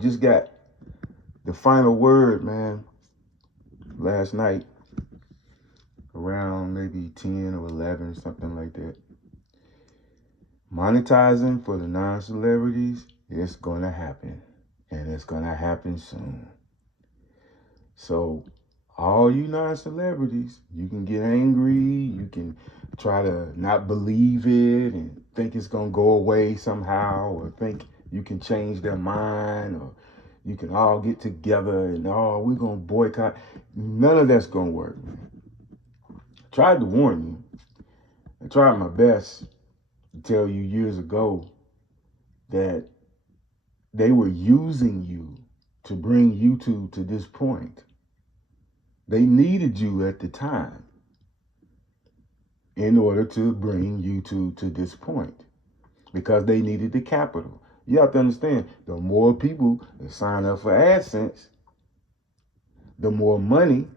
just got the final word, man, last night around maybe 10 or 11, something like that. Monetizing for the non-celebrities, it's going to happen. And it's going to happen soon. So all you non-celebrities, you can get angry. You can try to not believe it and think it's going to go away somehow, or think you can change their mind, or you can all get together and, oh, we're going to boycott. None of that's going to work, man. I tried to warn you. I tried my best to tell you years ago that they were using you to bring YouTube to this point. They needed you at the time in order to bring YouTube to this point because they needed the capital. You have to understand, the more people that sign up for Adsense, the more money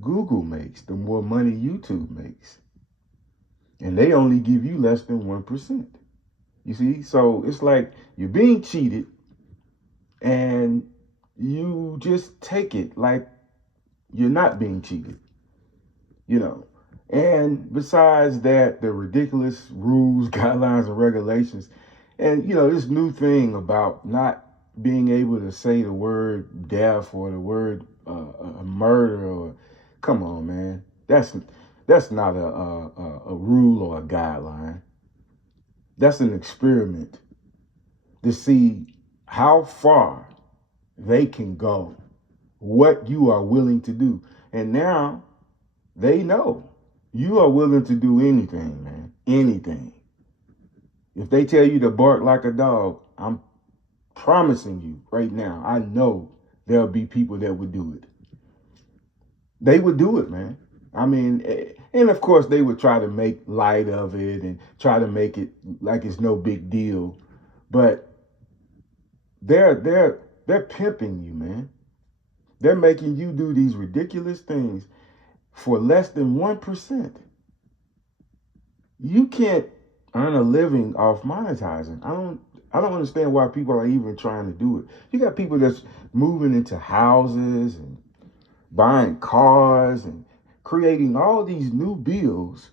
Google makes, the more money YouTube makes. And they only give you less than 1%. You see? So it's like you're being cheated and you just take it like you're not being cheated, And besides that, the ridiculous rules, guidelines, and regulations, and, this new thing about not being able to say the word death or the word murder, or, come on, man. That's not a rule or a guideline. That's an experiment to see how far they can go, what you are willing to do. And now they know you are willing to do anything, man, anything. If they tell you to bark like a dog, I'm promising you right now, I know there'll be people that would do it. They would do it, man. I mean, and of course they would try to make light of it and try to make it like it's no big deal. But they're pimping you, man. They're making you do these ridiculous things for less than 1%. You can't earn a living off monetizing. I don't understand why people are even trying to do it. You got people that's moving into houses and buying cars and creating all these new bills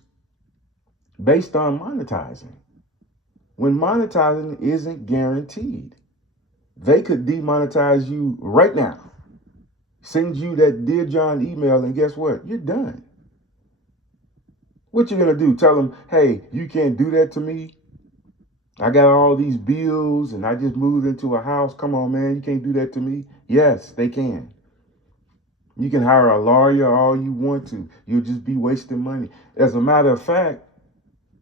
based on monetizing, when monetizing isn't guaranteed. They could demonetize you right now, send you that Dear John email, and guess what? You're done. What you gonna do? Tell them, hey, you can't do that to me. I got all these bills and I just moved into a house. Come on, man, you can't do that to me. Yes, they can. You can hire a lawyer all you want to. You'll just be wasting money. As a matter of fact,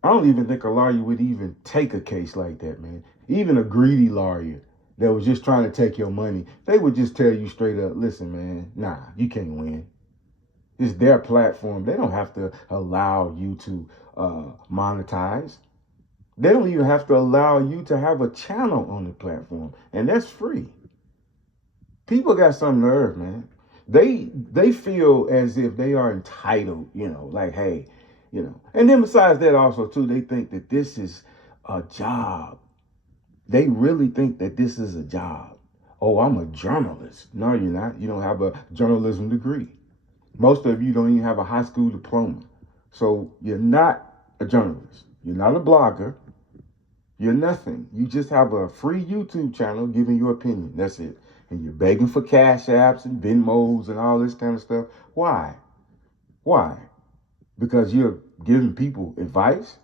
I don't even think a lawyer would even take a case like that, man. Even a greedy lawyer that was just trying to take your money, they would just tell you straight up, listen, man, nah, you can't win. It's their platform. They don't have to allow you to monetize. They don't even have to allow you to have a channel on the platform. And that's free. People got some nerve, man. They feel as if they are entitled, like, hey, And then besides that also, too, they think that this is a job. They really think that this is a job. Oh, I'm a journalist. No, you're not. You don't have a journalism degree. Most of you don't even have a high school diploma. So you're not a journalist. You're not a blogger. You're nothing. You just have a free YouTube channel giving your opinion. That's it. And you're begging for cash apps and Venmos and all this kind of stuff. Why? Why? Because you're giving people advice?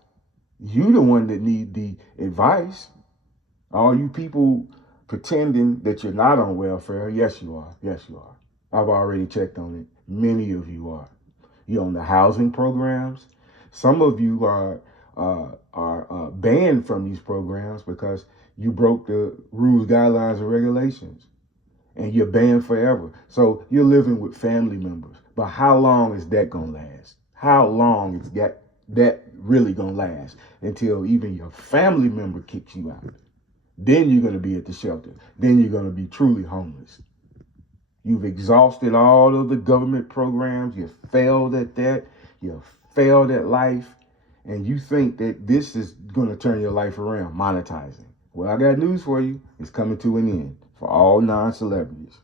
You the one that need the advice. All you people pretending that you're not on welfare, yes, you are. Yes, you are. I've already checked on it. Many of you are. You're on the housing programs. Some of you are banned from these programs because you broke the rules, guidelines, and regulations. And you're banned forever. So you're living with family members. But how long is that going to last? How long is that really going to last? Until even your family member kicks you out. Then you're going to be at the shelter. Then you're going to be truly homeless. You've exhausted all of the government programs. You've failed at that. You've failed at life. And you think that this is going to turn your life around, monetizing. Well, I got news for you. It's coming to an end. for all non-celebrities.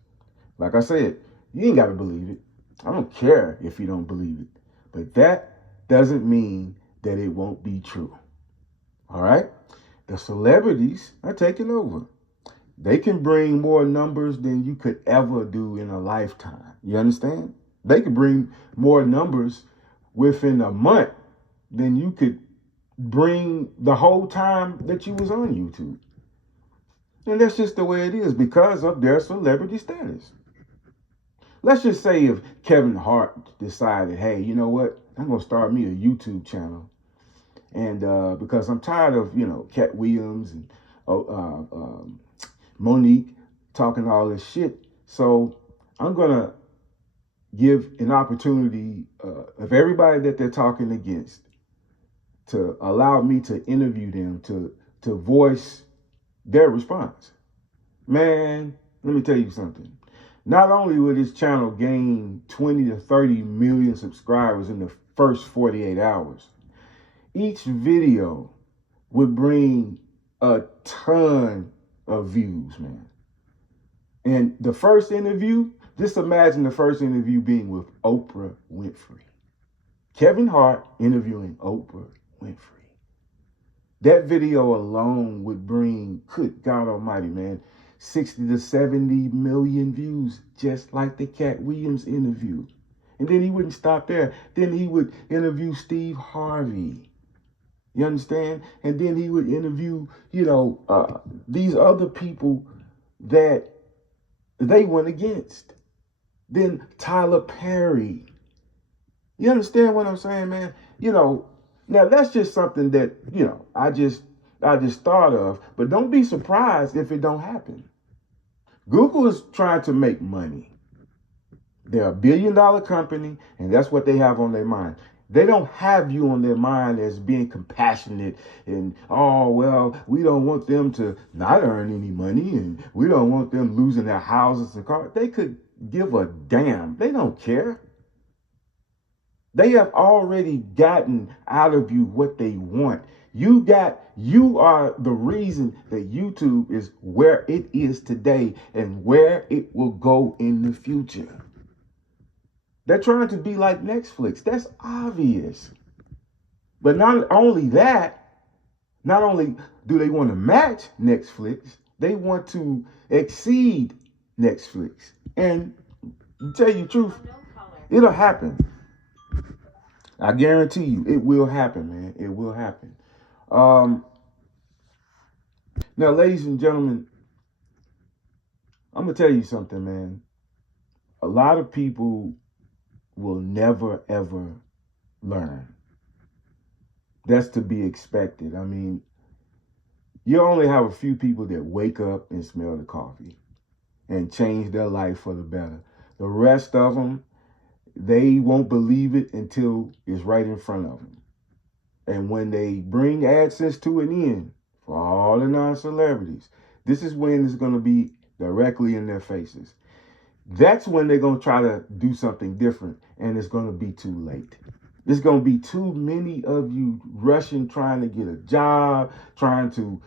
Like I said, you ain't got to believe it. I don't care if you don't believe it. But that doesn't mean that it won't be true. All right? The celebrities are taking over. They can bring more numbers than you could ever do in a lifetime. You understand? They could bring more numbers within a month than you could bring the whole time that you was on YouTube. And that's just the way it is because of their celebrity status. Let's just say if Kevin Hart decided, hey, you know what? I'm going to start me a YouTube channel. And because I'm tired of, Cat Williams and Monique talking all this shit. So I'm going to give an opportunity of everybody that they're talking against to allow me to interview them, to voice their response. Man, let me tell you something. Not only will this channel gain 20 to 30 million subscribers in the first 48 hours, each video would bring a ton of views, man. And the first interview, just imagine the first interview being with Oprah Winfrey. Kevin Hart interviewing Oprah Winfrey. That video alone would bring, good God Almighty, man, 60 to 70 million views, just like the Cat Williams interview. And then he wouldn't stop there. Then he would interview Steve Harvey. You understand? And then he would interview, these other people that they went against. Then Tyler Perry. You understand what I'm saying, man? Now that's just something that, I just thought of, but don't be surprised if it don't happen. Google is trying to make money. They're $1 billion company, and that's what they have on their mind. They don't have you on their mind as being compassionate and, oh, well, we don't want them to not earn any money and we don't want them losing their houses and cars. They could give a damn. They don't care. They have already gotten out of you what they want. You are the reason that YouTube is where it is today and where it will go in the future. They're trying to be like Netflix. That's obvious. But not only do they want to match Netflix, they want to exceed Netflix. And to tell you the truth, it'll happen. I guarantee you, it will happen, man. It will happen. Now, ladies and gentlemen, I'm going to tell you something, man. A lot of people will never, ever learn. That's to be expected. I mean, you only have a few people that wake up and smell the coffee and change their life for the better. The rest of them, they won't believe it until it's right in front of them. And when they bring Adsense to an end for all the non-celebrities, this is when it's going to be directly in their faces. That's when they're going to try to do something different, and it's going to be too late. There's going to be too many of you rushing, trying to get a job, trying to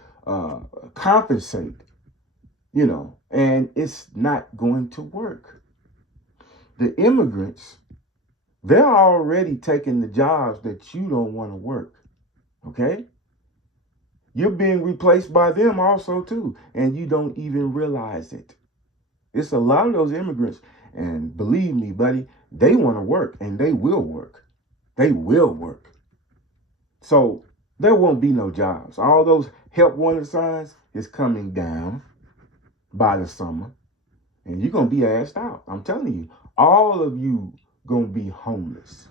compensate, and it's not going to work. The immigrants, they're already taking the jobs that you don't want to work, okay? You're being replaced by them also, too, and you don't even realize it. It's a lot of those immigrants, and believe me, buddy, they want to work, and they will work. They will work. So there won't be no jobs. All those help wanted signs is coming down by the summer, and you're going to be asked out. I'm telling you, all of you going to be homeless.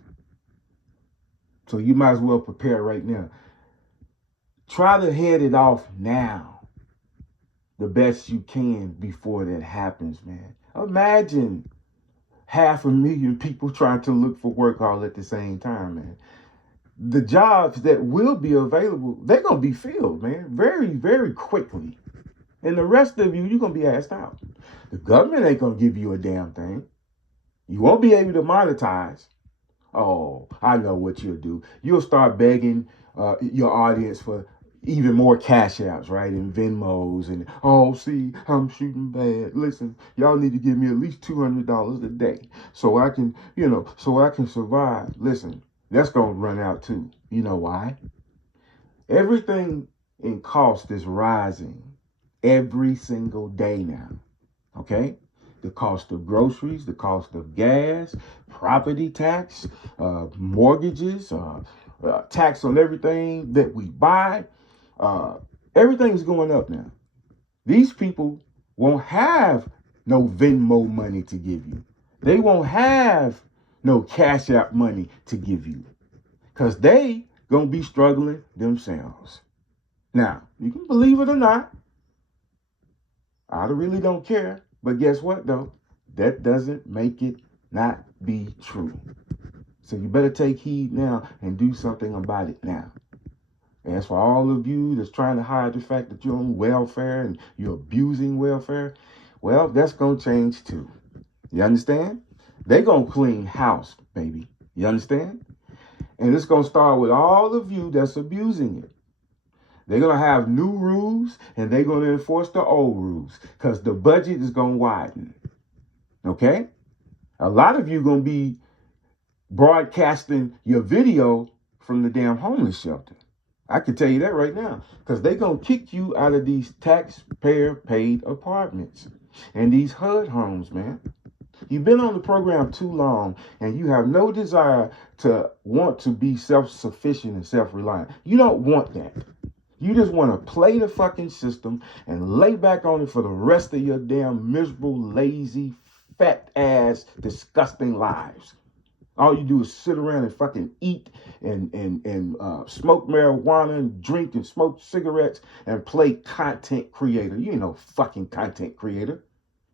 So you might as well prepare right now. Try to head it off now, the best you can before that happens, man. Imagine 500,000 people trying to look for work all at the same time, man. The jobs that will be available, they're going to be filled, man, very, very quickly. And the rest of you, you're going to be asked out. The government ain't going to give you a damn thing. You won't be able to monetize. Oh, I know what you'll do. You'll start begging your audience for even more cash apps, right? And Venmos and, oh, see, I'm shooting bad. Listen, y'all need to give me at least $200 a day so I can, so I can survive. Listen, that's going to run out too. You know why? Everything in cost is rising every single day now. Okay? The cost of groceries, the cost of gas, property tax, mortgages, tax on everything that we buy. Everything's going up now. These people won't have no Venmo money to give you. They won't have no Cash App money to give you because they gonna be struggling themselves. Now, you can believe it or not. I really don't care. But guess what, though? That doesn't make it not be true. So you better take heed now and do something about it now. As for all of you that's trying to hide the fact that you're on welfare and you're abusing welfare, well, that's going to change too. You understand? They're going to clean house, baby. You understand? And it's going to start with all of you that's abusing it. They're going to have new rules and they're going to enforce the old rules because the budget is going to widen. Okay? A lot of you going to be broadcasting your video from the damn homeless shelter. I can tell you that right now because they're going to kick you out of these taxpayer paid apartments and these HUD homes, man. You've been on the program too long and you have no desire to want to be self-sufficient and self-reliant. You don't want that. You just want to play the fucking system and lay back on it for the rest of your damn miserable, lazy, fat ass, disgusting lives. All you do is sit around and fucking eat and smoke marijuana and drink and smoke cigarettes and play content creator. You ain't no fucking content creator.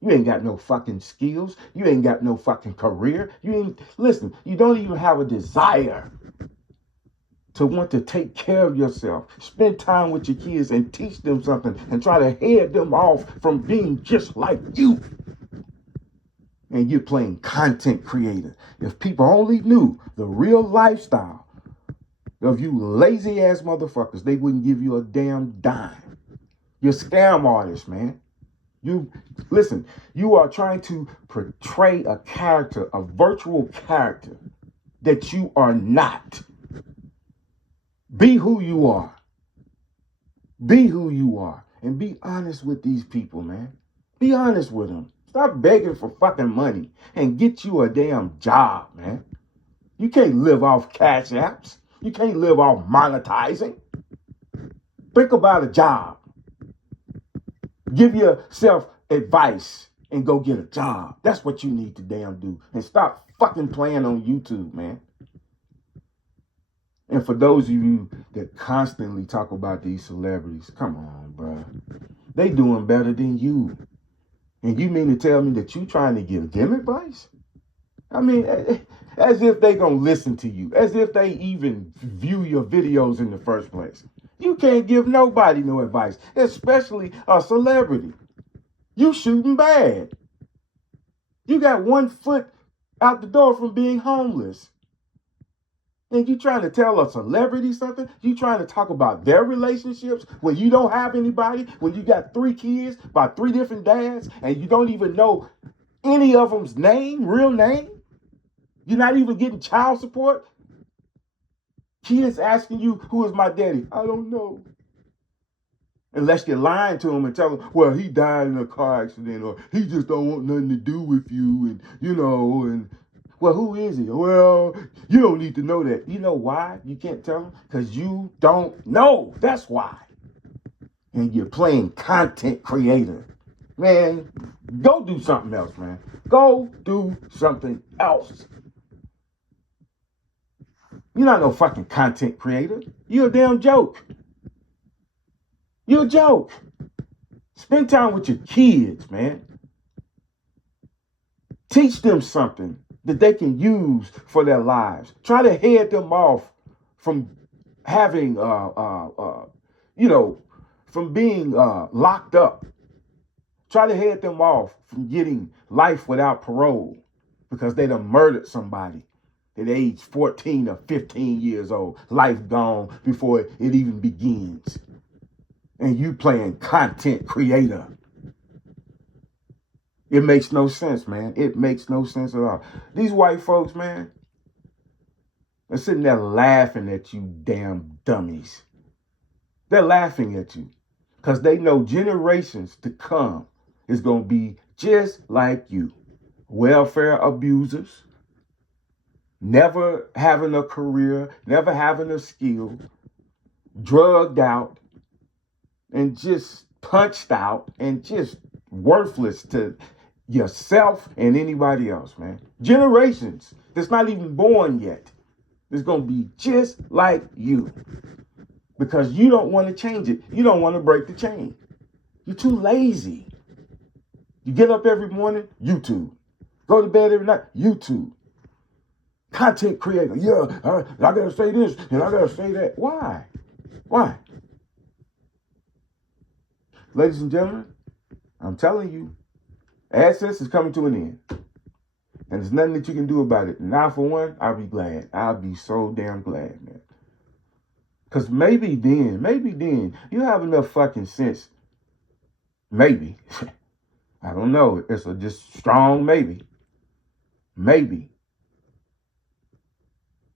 You ain't got no fucking skills. You ain't got no fucking career. Listen, you don't even have a desire to want to take care of yourself. Spend time with your kids and teach them something and try to head them off from being just like you. And you're playing content creator. If people only knew the real lifestyle of you lazy ass motherfuckers, they wouldn't give you a damn dime. You're scam artists, man. Listen, you are trying to portray a character, a virtual character that you are not. Be who you are. Be who you are. And be honest with these people, man. Be honest with them. Stop begging for fucking money and get you a damn job, man. You can't live off cash apps. You can't live off monetizing. Think about a job. Give yourself advice and go get a job. That's what you need to damn do. And stop fucking playing on YouTube, man. And for those of you that constantly talk about these celebrities, come on, bro. They doing better than you. And you mean to tell me that you trying to give them advice? I mean, as if they gonna listen to you, as if they even view your videos in the first place. You can't give nobody no advice, especially a celebrity. You shooting bad. You got 1 foot out the door from being homeless. And you trying to tell a celebrity something? You trying to talk about their relationships when you don't have anybody, when you got 3 kids by 3 different dads, and you don't even know any of them's name, real name? You're not even getting child support? Kids asking you, who is my daddy? I don't know. Unless you're lying to them and tell them, well, he died in a car accident, or he just don't want nothing to do with you, and well, who is he? Well, you don't need to know that. You know why you can't tell them? Because you don't know. That's why. And you're playing content creator. Man, go do something else, man. Go do something else. You're not no fucking content creator. You're a damn joke. You're a joke. Spend time with your kids, man. Teach them something that they can use for their lives. Try to head them off from having, from being locked up. Try to head them off from getting life without parole because they done murdered somebody at age 14 or 15 years old. Life gone before it even begins. and you playing content creator. It makes no sense, man. It makes no sense at all. These white folks, man, they're sitting there laughing at you damn dummies. They're laughing at you because they know generations to come is going to be just like you. Welfare abusers, never having a career, never having a skill, drugged out, and just punched out, and just worthless to yourself and anybody else, man. Generations that's not even born yet is going to be just like you because you don't want to change it. You don't want to break the chain. You're too lazy. You get up every morning, YouTube. Go to bed every night, YouTube. Content creator. Yeah, I got to say this and I got to say that. Why? Why? Ladies and gentlemen, I'm telling you, Adsense is coming to an end. And there's nothing that you can do about it. Now, for one, I'll be glad. I'll be so damn glad, man. Because maybe then, you have enough fucking sense. Maybe. I don't know. It's a just strong maybe. Maybe.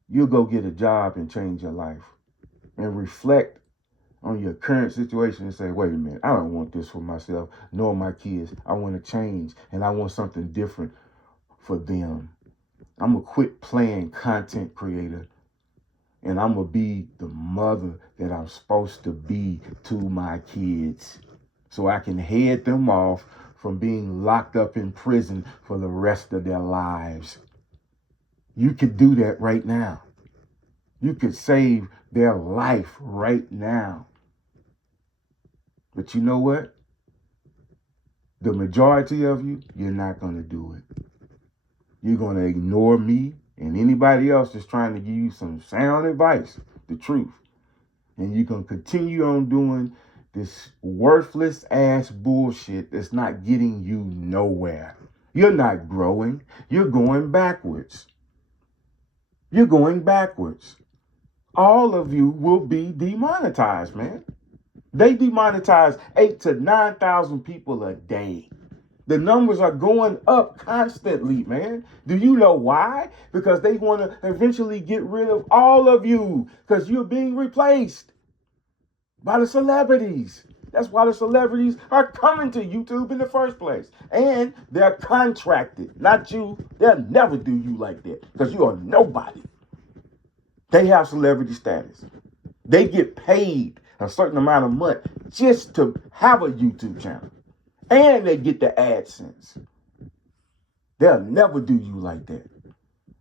You'll go get a job and change your life. And reflect on your current situation and say, wait a minute, I don't want this for myself, nor my kids. I want to change, and I want something different for them. I'm going to quit playing content creator, and I'm going to be the mother that I'm supposed to be to my kids so I can head them off from being locked up in prison for the rest of their lives. You could do that right now. You could save their life right now. But you know what? The majority of you, you're not going to do it. You're going to ignore me and anybody else that's trying to give you some sound advice, the truth. And you're going to continue on doing this worthless ass bullshit that's not getting you nowhere. You're not growing. You're going backwards. You're going backwards. All of you will be demonetized, man. They demonetize 8,000 to 9,000 people a day. The numbers are going up constantly, man. Do you know why? Because they want to eventually get rid of all of you because you're being replaced by the celebrities. That's why the celebrities are coming to YouTube in the first place. And they're contracted, not you. They'll never do you like that because you are nobody. They have celebrity status. They get paid a certain amount of money just to have a YouTube channel. And they get the Adsense. They'll never do you like that.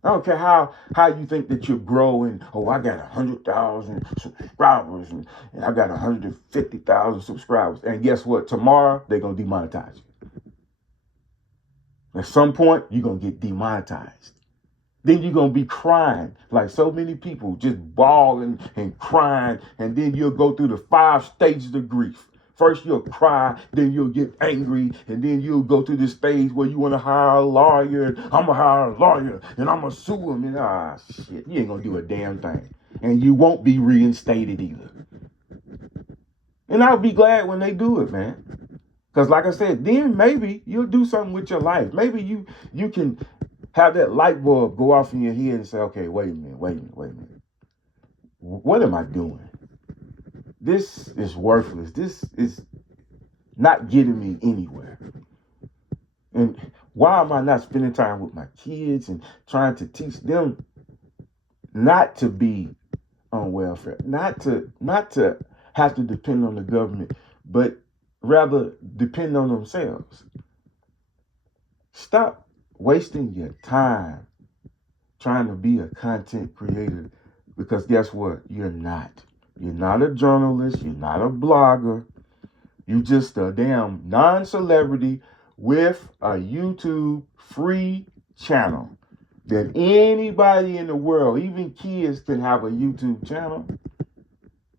I don't care how you think that you're growing. Oh, I got 100,000 subscribers and I got 150,000 subscribers. And guess what? Tomorrow, they're going to demonetize you. At some point, you're going to get demonetized. Then you're going to be crying like so many people, just bawling and crying. And then you'll go through the 5 stages of grief. First, you'll cry, then you'll get angry, and then you'll go through this stage where you want to hire a lawyer. And I'm going to hire a lawyer, and I'm going to sue him. And shit, you ain't going to do a damn thing. And you won't be reinstated either. And I'll be glad when they do it, man. Because like I said, then maybe you'll do something with your life. Maybe you can have that light bulb go off in your head and say, okay, wait a minute. What am I doing? This is worthless. This is not getting me anywhere. And why am I not spending time with my kids and trying to teach them not to be on welfare, not to have to depend on the government, but rather depend on themselves? Stop wasting your time trying to be a content creator, because guess what? You're not. You're not a journalist. You're not a blogger. You're just a damn non-celebrity with a YouTube free channel that anybody in the world, even kids, can have a YouTube channel.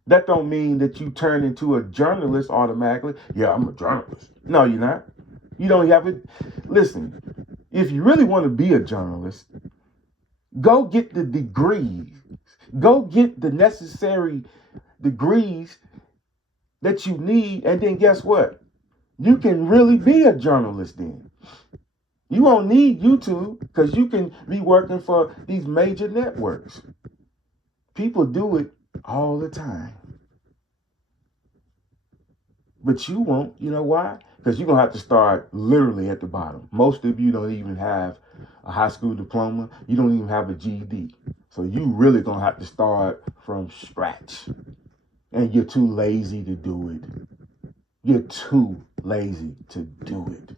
That don't mean that you turn into a journalist automatically. Yeah, I'm a journalist. No, you're not. You don't have it. Listen, if you really want to be a journalist, go get the degrees. Go get the necessary degrees that you need. And then guess what? You can really be a journalist then. You won't need YouTube because you can be working for these major networks. People do it all the time. But you won't. You know why? Because you're going to have to start literally at the bottom. Most of you don't even have a high school diploma. You don't even have a GED. So you really going to have to start from scratch. And you're too lazy to do it. You're too lazy to do it.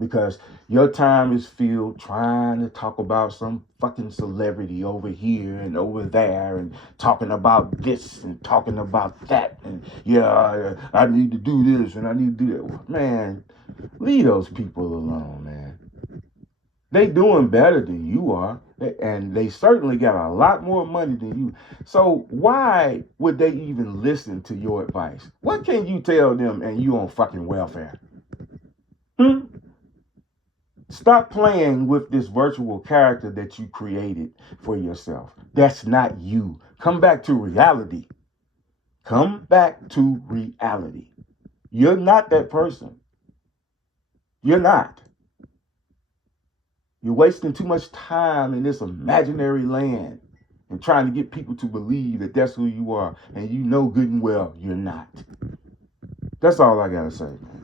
Because your time is filled trying to talk about some fucking celebrity over here and over there and talking about this and talking about that. And yeah, I need to do this and I need to do that. Man, leave those people alone, man. They doing better than you are. And they certainly got a lot more money than you. So why would they even listen to your advice? What can you tell them and you on fucking welfare? Stop playing with this virtual character that you created for yourself. That's not you. Come back to reality. Come back to reality. You're not that person. You're not. You're wasting too much time in this imaginary land and trying to get people to believe that that's who you are. And you know good and well you're not. That's all I got to say, man.